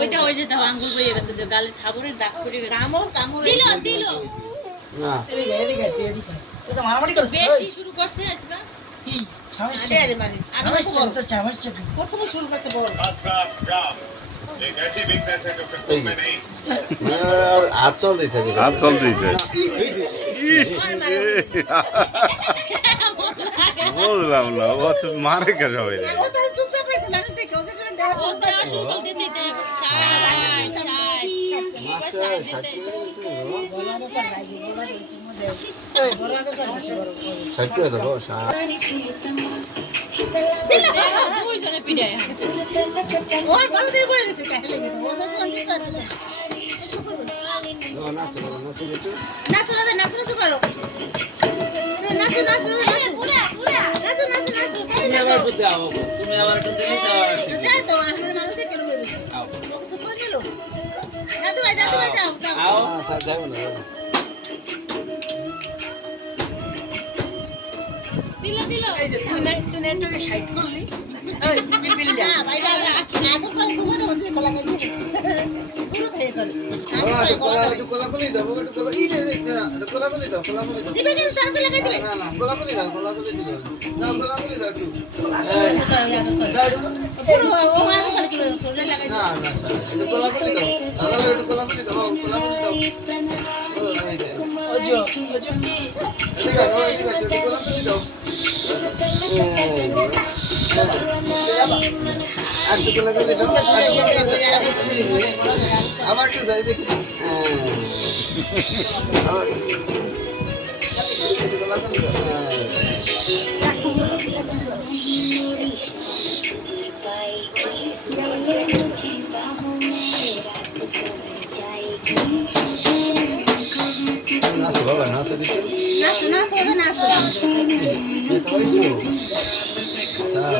ওইটা ওই যে দাও আঙ্গুল বইয়ে গেছে গালে ছাবরের দাগ পড়ে গেছে দিল না এটা মারামারি করছে বেশি শুরু করছে আসবা কি সমস্যা আরে মারি আগে সমস্যা তোর সমস্যা কি প্রথমে শুরু করতে বল एक ऐसी वीकनेस है जो सिर्फ तुम में नहीं হাত চল দিতে থাকে হাত চলতেছে বুঝলাম না ও তো মারে কে সবাই রে ও তো চুপচাপ রয়েছে মানুষ দেখে ও যে তুমি দেখো ও তো শুরু করে দিতে দিতে সাইকেল দেখো দুইজনে পিড়ে ওই বড় দিয়ে বই রয়েছে কাহিলে ও তো তোমার দিতে না নাচো নাচো একটু নাচো নাচো করো নাচো নাচো পুরা পুরা নাচো নাচো নাচো তুমি আবার বুঝতে আও তুমি আবার একটু দিলে তো দেখ তো আসলে মানুষ দেখে রয়ে রয়েছে ও কিছু করে নিল দাদু ভাই যাও আও যাও না দিল এই যে তুই নেটকে সাইড করলি এই বিলবিল না ভাই যাও আগে করে সময় দেব তুই বলা গেছিস পুরো খেয়ে করে আগে করে একটু কোলাকুলি দাও একটু কোলা ই রে না একটু কোলাকুলি দাও দিবে কিন্তু সার্ভে লাগাই দিবে না না কোলাকুলি দাও কোলাকুলি দাও একটু পুরো ও আগে করে কি সোজা লাগাই না না একটু কোলাকুলি দাও দাদা একটু কোলাকুলি দাও কোলাকুলি দাও ওজো ওজো কি ঠিক আছে একটু কোলাকুলি দাও আর একটু কোলাকুলি দাও আবার একটু দাই দেখি আবার একটু কোলাকুলি দাও নাচো বাবা নাচো দিতে নাচো নাচো নাচো নাচো